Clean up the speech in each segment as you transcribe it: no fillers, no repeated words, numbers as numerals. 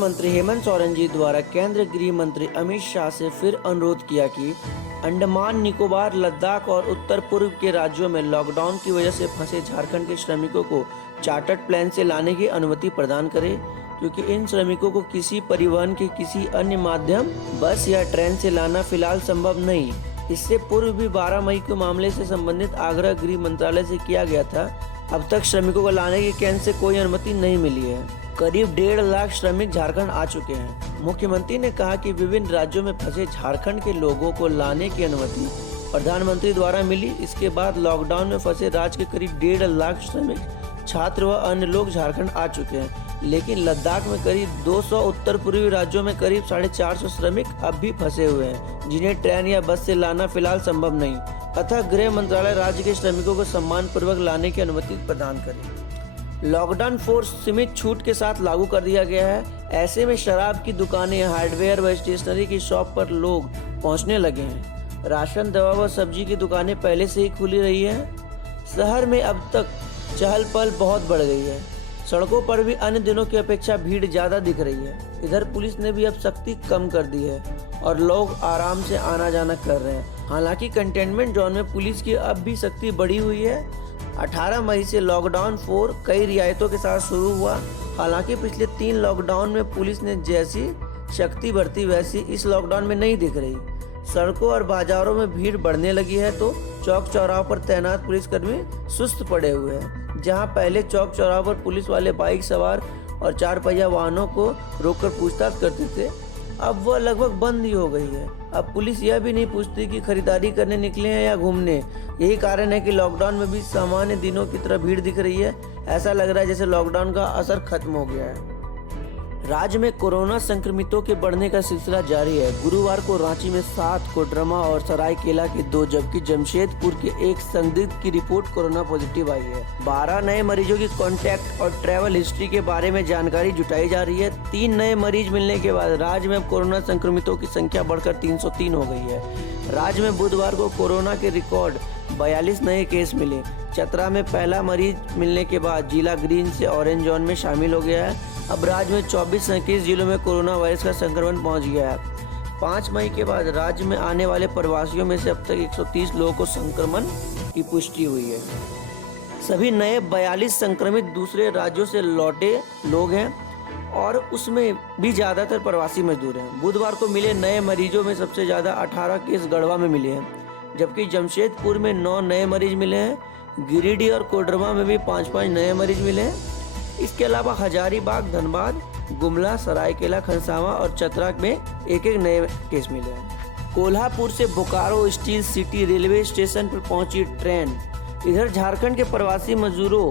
मुख्यमंत्री हेमंत सोरेन जी द्वारा केंद्रीय गृह मंत्री अमित शाह से फिर अनुरोध किया कि अंडमान निकोबार, लद्दाख और उत्तर पूर्व के राज्यों में लॉकडाउन की वजह से फंसे झारखंड के श्रमिकों को चार्टर्ड प्लेन से लाने की अनुमति प्रदान करे, क्योंकि इन श्रमिकों को किसी परिवहन के किसी अन्य माध्यम, बस या ट्रेन से लाना फिलहाल संभव नहीं। इससे पूर्व भी 12 मई को मामले से संबंधित आग्रह गृह मंत्रालय से किया गया था। अब तक श्रमिकों को लाने की केंद्र से कोई अनुमति नहीं मिली है। करीब 1.5 लाख श्रमिक झारखंड आ चुके हैं। मुख्यमंत्री ने कहा कि विभिन्न राज्यों में फंसे झारखंड के लोगों को लाने की अनुमति प्रधानमंत्री द्वारा मिली। इसके बाद लॉकडाउन में फंसे राज्य के करीब 1.5 लाख श्रमिक, छात्र व अन्य लोग झारखंड आ चुके हैं। लेकिन लद्दाख में करीब 200, उत्तर पूर्वी राज्यों में करीब 450 श्रमिक अब भी फंसे हुए हैं, जिन्हें ट्रेन या बस से लाना फिलहाल संभव नहीं। अतः गृह मंत्रालय राज्य के श्रमिकों को सम्मान पूर्वक लाने की अनुमति प्रदान करे। लॉकडाउन 4 सीमित छूट के साथ लागू कर दिया गया है। ऐसे में शराब की दुकानें, हार्डवेयर व स्टेशनरी की शॉप पर लोग पहुंचने लगे हैं। राशन, दवा व सब्जी की दुकानें पहले से ही खुली रही हैं। शहर में अब तक चहल पहल बहुत बढ़ गई है। सड़कों पर भी अन्य दिनों की अपेक्षा भीड़ ज्यादा दिख रही है। इधर पुलिस ने भी अब सख्ती कम कर दी है और लोग आराम से आना जाना कर रहे हैं। हालांकि कंटेनमेंट जोन में पुलिस की अब भी सख्ती बढ़ी हुई है। 18 मई से लॉकडाउन 4 कई रियायतों के साथ शुरू हुआ। हालांकि पिछले 3 लॉकडाउन में पुलिस ने जैसी शक्ति बरती वैसी इस लॉकडाउन में नहीं दिख रही। सड़कों और बाजारों में भीड़ बढ़ने लगी है तो चौक चौराहों पर तैनात पुलिसकर्मी सुस्त पड़े हुए हैं। जहां पहले चौक चौराहों पर पुलिस वाले बाइक सवार और 4 पहिया वाहनों को रोककर पूछताछ करते थे, अब वह लगभग बंद ही हो गई है। अब पुलिस यह भी नहीं पूछती कि खरीदारी करने निकले हैं या घूमने। यही कारण है कि लॉकडाउन में भी सामान्य दिनों की तरह भीड़ दिख रही है। ऐसा लग रहा है जैसे लॉकडाउन का असर खत्म हो गया है। राज्य में कोरोना संक्रमितों के बढ़ने का सिलसिला जारी है। गुरुवार को रांची में 7, कोडरमा और सरायकेला के 2 जबकि जमशेदपुर के 1 संदिग्ध की रिपोर्ट कोरोना पॉजिटिव आई है। 12 नए मरीजों की कॉन्टैक्ट और ट्रैवल हिस्ट्री के बारे में जानकारी जुटाई जा रही है। 3 नए मरीज मिलने के बाद राज्य में अब कोरोना संक्रमितों की संख्या बढ़कर 303 हो गई है। राज्य में बुधवार को कोरोना के रिकॉर्ड 42 नए केस मिले। चतरा में पहला मरीज मिलने के बाद जिला ग्रीन से ऑरेंज जोन में शामिल हो गया है। अब राज्य में 24 संकीर्ण जिलों में कोरोना वायरस का संक्रमण पहुंच गया है। 5 मई के बाद राज्य में आने वाले प्रवासियों में से अब तक 130 लोगों को संक्रमण की पुष्टि हुई है। सभी नए 42 संक्रमित दूसरे राज्यों से लौटे लोग हैं और उसमें भी ज्यादातर प्रवासी मजदूर हैं। बुधवार को मिले नए मरीजों में सबसे ज्यादा 18 केस गढ़वा में मिले हैं, जबकि जमशेदपुर में 9 नए मरीज मिले हैं। गिरिडीह और कोडरमा में भी 5-5 नए मरीज मिले हैं। इसके अलावा हजारीबाग, धनबाद, गुमला, सरायकेला, खरसावां और चतरा में 1-1 नए केस मिले हैं। कोल्हापुर से Bokaro steel city railway station पर पहुंची ट्रेन। इधर झारखंड के प्रवासी मजदूरों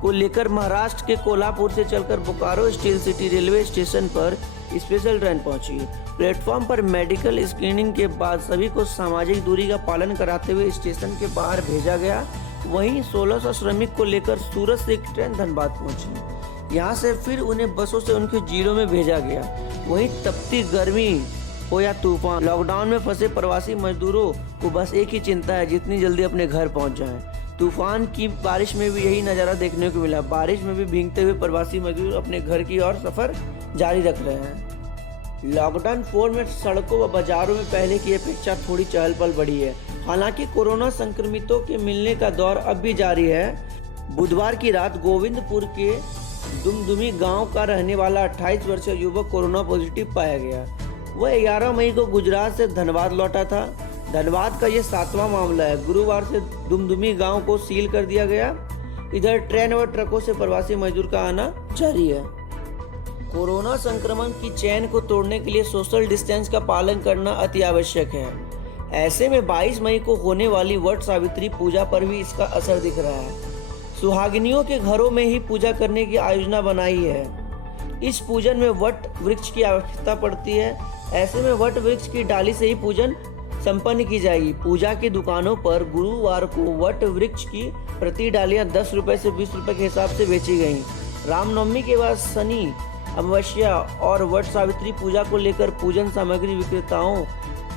को लेकर महाराष्ट्र के कोल्हापुर से चलकर Bokaro steel city railway station पर स्पेशल ट्रेन पहुंची। प्लेटफॉर्म पर मेडिकल स्क्रीनिंग के बाद सभी को सामाजिक दूरी का पालन कराते हुए स्टेशन के बाहर भेजा गया। वहीं 1600 श्रमिक को लेकर सूरत से एक ट्रेन धनबाद पहुंची। यहां से फिर उन्हें बसों से उनके जिलों में भेजा गया। वहीं तपती गर्मी हो या तूफान, लॉकडाउन में फंसे प्रवासी मजदूरों को बस एक ही चिंता है, जितनी जल्दी अपने घर पहुंच जाएं। तूफान की बारिश में भी यही नज़ारा देखने को मिला। बारिश में भी भीगते हुए प्रवासी मजदूर अपने घर की ओर सफर जारी रख रहे हैं। लॉकडाउन 4 में सड़कों व बाजारों में पहले की अपेक्षा थोड़ी चहल पहल बढ़ी है। हालांकि कोरोना संक्रमितों के मिलने का दौर अब भी जारी है। बुधवार की रात गोविंदपुर के दुमदुमी गांव का रहने वाला 28 वर्षीय युवक कोरोना पॉजिटिव पाया गया। वह 11 मई को गुजरात से धनबाद लौटा था। धनबाद का ये 7वां मामला है। गुरुवार से दुमदुमी गांव को सील कर दिया गया। इधर ट्रेन व ट्रकों से प्रवासी मजदूर का आना जारी है। कोरोना संक्रमण की चेन को तोड़ने के लिए सोशल डिस्टेंस का पालन करना अति आवश्यक है। ऐसे में 22 मई को होने वाली वट सावित्री पूजा पर भी इसका असर दिख रहा है। सुहागिनियों के घरों में ही पूजा करने की आयोजना बनाई है। इस पूजन में वट वृक्ष की आवश्यकता पड़ती है। ऐसे में वट वृक्ष की डाली से ही पूजन संपन्न की जाएगी। पूजा की दुकानों पर गुरुवार को वट वृक्ष की प्रति डालियां 10 रुपए से 20 रुपए के हिसाब से बेची गयी। रामनवमी के बाद शनि अमावस्या और वट सावित्री पूजा को लेकर पूजन सामग्री विक्रेताओं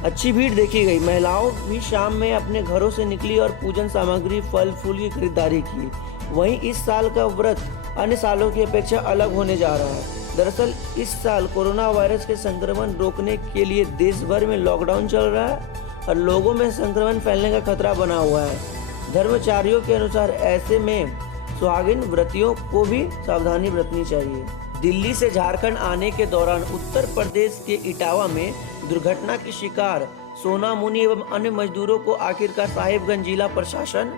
अच्छी भीड़ देखी गई। महिलाओं भी शाम में अपने घरों से निकली और पूजन सामग्री, फल फूल की खरीदारी की। वहीं इस साल का व्रत अन्य सालों की अपेक्षा अलग होने जा रहा है। दरअसल इस साल कोरोना वायरस के संक्रमण रोकने के लिए देश भर में लॉकडाउन चल रहा है और लोगों में संक्रमण फैलने का खतरा बना हुआ है। धर्माचार्यों के अनुसार ऐसे में सुहागिन व्रतियों को भी सावधानी बरतनी चाहिए। दिल्ली से झारखंड आने के दौरान उत्तर प्रदेश के इटावा में दुर्घटना की शिकार सोनामुनी एवं अन्य मजदूरों को आखिरकार साहिबगंज जिला प्रशासन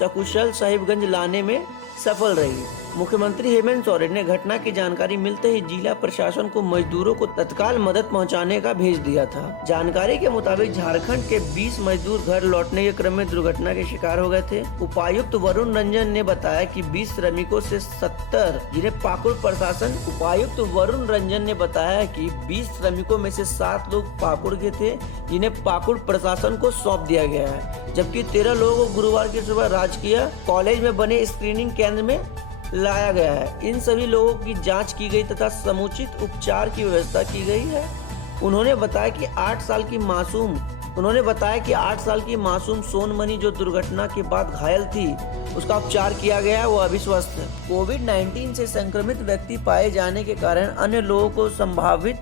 सकुशल साहिबगंज लाने में सफल रही। मुख्यमंत्री हेमंत सोरेन ने घटना की जानकारी मिलते ही जिला प्रशासन को मजदूरों को तत्काल मदद पहुंचाने का भेज दिया था। जानकारी के मुताबिक झारखंड के 20 मजदूर घर लौटने के क्रम में दुर्घटना के शिकार हो गए थे। उपायुक्त वरुण रंजन ने बताया कि 20 श्रमिकों से 70 जिन्हें पाकुड़ प्रशासन उपायुक्त वरुण रंजन ने बताया कि 20 श्रमिकों में से 7 लोग पाकुड़ के थे, जिन्हें पाकुड़ प्रशासन को सौंप दिया गया है, जबकि 13 लोगों को गुरुवार की सुबह राजकीय कॉलेज में बने स्क्रीनिंग केंद्र में लाया गया है। इन सभी लोगों की जांच की गई तथा समुचित उपचार की व्यवस्था की गई है। उन्होंने बताया कि 8 साल की मासूम सोनमणि जो दुर्घटना के बाद घायल थी, उसका उपचार किया गया है, वो अभी स्वस्थ है। कोविड-19 से संक्रमित व्यक्ति पाए जाने के कारण अन्य लोगों को संभावित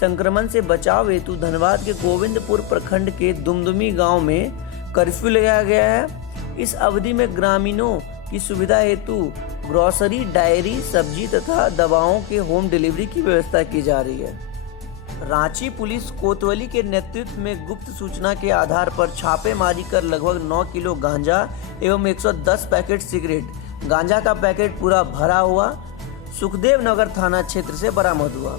संक्रमण से बचाव हेतु धनबाद के गोविंदपुर प्रखंड के दुमदुमी गाँव में कर्फ्यू लगाया गया है। इस अवधि में ग्रामीणों की सुविधा हेतु ग्रोसरी, डायरी, सब्जी तथा दवाओं के होम डिलीवरी की व्यवस्था की जा रही है। रांची पुलिस कोतवाली के नेतृत्व में गुप्त सूचना के आधार पर छापेमारी कर लगभग 9 किलो गांजा एवं 110 पैकेट सिगरेट, गांजा का पैकेट पूरा भरा हुआ सुखदेव नगर थाना क्षेत्र से बरामद हुआ।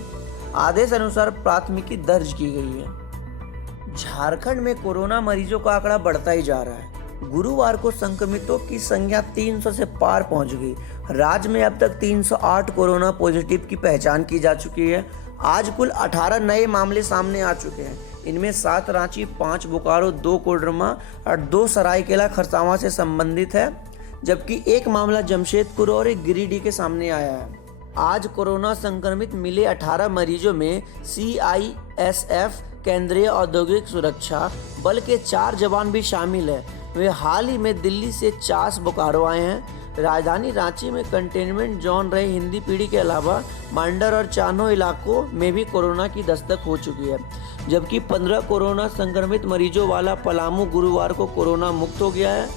आदेश अनुसार प्राथमिकी दर्ज की गई है। झारखंड में कोरोना मरीजों का आंकड़ा बढ़ता ही जा रहा है। गुरुवार को संक्रमितों की संख्या 300 से पार पहुंच गई। राज्य में अब तक 308 कोरोना पॉजिटिव की पहचान की जा चुकी है। आज कुल 18 नए मामले सामने आ चुके हैं। इनमें 7 रांची, 5 बोकारो, 2 कोडरमा और 2 सरायकेला खरसावां से संबंधित है, जबकि 1 मामला जमशेदपुर और 1 गिरिडीह के सामने आया है। आज कोरोना संक्रमित मिले 18 मरीजों में CISF केंद्रीय औद्योगिक सुरक्षा बल के 4 जवान भी शामिल है। वे हाल ही में दिल्ली से 4 बोकारो आए हैं। राजधानी रांची में कंटेनमेंट जोन रहे हिंदी पीढ़ी के अलावा मांडर और चानो इलाकों में भी कोरोना की दस्तक हो चुकी है, जबकि 15 कोरोना संक्रमित मरीजों वाला पलामू गुरुवार को कोरोना मुक्त हो गया है।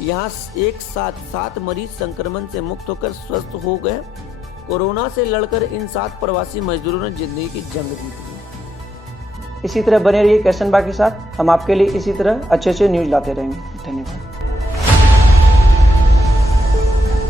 यहाँ एक साथ 7 मरीज संक्रमण से मुक्त होकर स्वस्थ हो गए। कोरोना से लड़कर इन 7 प्रवासी मजदूरों ने जिंदगी की जंग जीत ली। इसी तरह बने रहिए कैशन बा के साथ। हम आपके लिए इसी तरह अच्छे न्यूज लाते रहेंगे। धन्यवाद।